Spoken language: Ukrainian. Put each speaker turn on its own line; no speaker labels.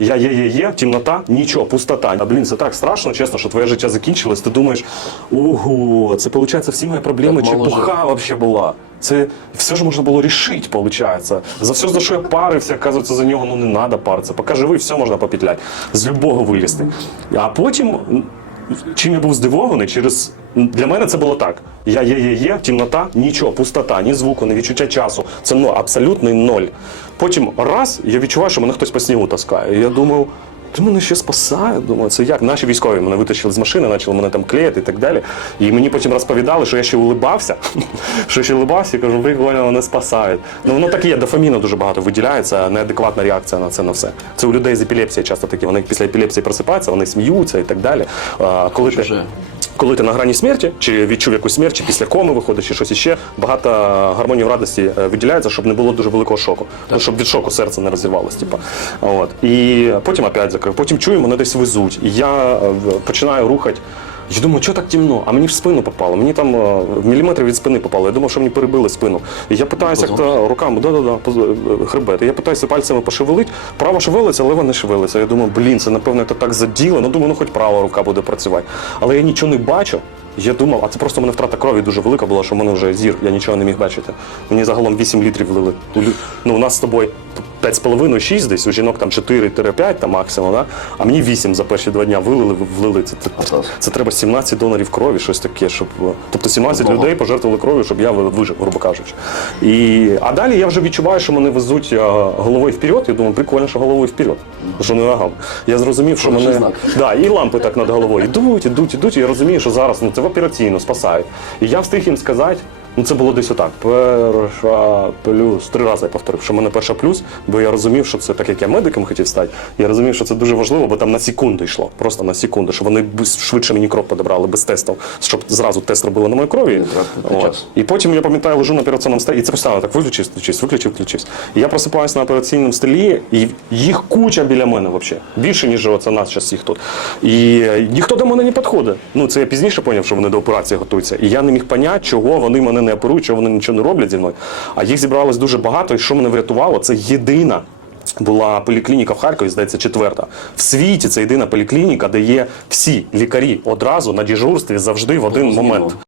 Я є, є, є, темнота, нічого, пустота. А блін, це так страшно, чесно, що твоє життя закінчилось. Ти думаєш, ого, це виходить, всі мої проблеми
Так
чепуха вообще була. Це все ж можна було рішити, виходить. За все, за що я парився, оказується, за нього ну не треба паритися. Поки живий, все можна попетляти. З любого вилізти. А потім. Чим я був здивований, через для мене це було так: я є, є, є, темнота, нічого, пустота, ні звуку, ні відчуття часу. Це ну, абсолютний ноль. Потім раз я відчуваю, що мене хтось по снігу таскає. І я думав, ти мене ще спасають. Думаю, це як? Наші військові мене витащили з машини, почали мене там клеїти і так далі. І мені потім розповідали, що я ще улибався, що ще улибався і кажу, прикольно, мене спасають. Ну воно так і є, дофаміну дуже багато виділяється, неадекватна реакція на це на все. Це у людей з епілепсією часто такі. Вони після епілепсії просипаються, вони сміються і так далі. А, коли ти. Коли ти на грані смерті, чи відчув якусь смерть, чи після коми виходиш, чи щось іще, багато гормонів радості е, виділяється, щоб не було дуже великого шоку. Ну, щоб від шоку серце не розірвалось. Типу. От. І потім опять закрив. Потім чую, мене десь везуть. І я е, починаю рухати. Я думаю, що так темно? А мені в спину попало. Мені там е, в міліметр від спини попало. Я думав, що мені перебили спину. І я питаюся як то руками, да-да-да, поз- е, хребет. І я питаюся пальцями пошевелити. Право шевелиться, лева не шевелиться. Я думаю, блін, це напевно це так заділо. Ну думаю, ну хоч права рука буде працювати. Але я нічого не бачу. Я думав, а це просто в мене втрата крові дуже велика була, що в мене вже зір, я нічого не міг бачити. Мені загалом 8 літрів влили. Ну, у нас з тобою 5,5-6 десь, у жінок там 4-5 там максимум, да? а мені 8 за перші два дня вилили, влили. Це, це, це треба 17 донорів крові, щось таке, щоб. Тобто 17
Ого.
людей пожертвували кров'ю, щоб я вижив, грубо кажучи. І, а далі я вже відчуваю, що мене везуть головою вперед. Я думаю, прикольно, що головою вперед. Що не ногами. Я зрозумів, що мене. Да, і лампи так над головою йдуть, ідуть, ідуть. І я розумію, що зараз ну, це в операційну спасають. І я встиг їм сказати. Ну, це було десь отак. Перша плюс. Три рази я повторив, що в мене перша плюс, бо я розумів, що це так як я медиком хотів стати. Я розумів, що це дуже важливо, бо там на секунду йшло. Просто на секунду, щоб вони швидше мені кров подобрали без тестів, щоб зразу тест робили на моїй крові. От. І потім я пам'ятаю, лежу на операційному столі, і це постійно так виключився, включився, виключив, включився. І я просипаюся на операційному столі, і їх куча біля мене взагалі. Більше, ніж оце нас зараз їх тут. І е, ніхто до мене не підходить. Ну, це я пізніше зрозумів, що вони до операції готуються. І я не міг поняти, чого вони мене не оперують, чого вони нічого не роблять зі мною. А їх зібралось дуже багато, і що мене врятувало, це єдина. Була поліклініка в Харкові, здається, четверта. В світі це єдина поліклініка, де є всі лікарі одразу на дежурстві завжди в один момент.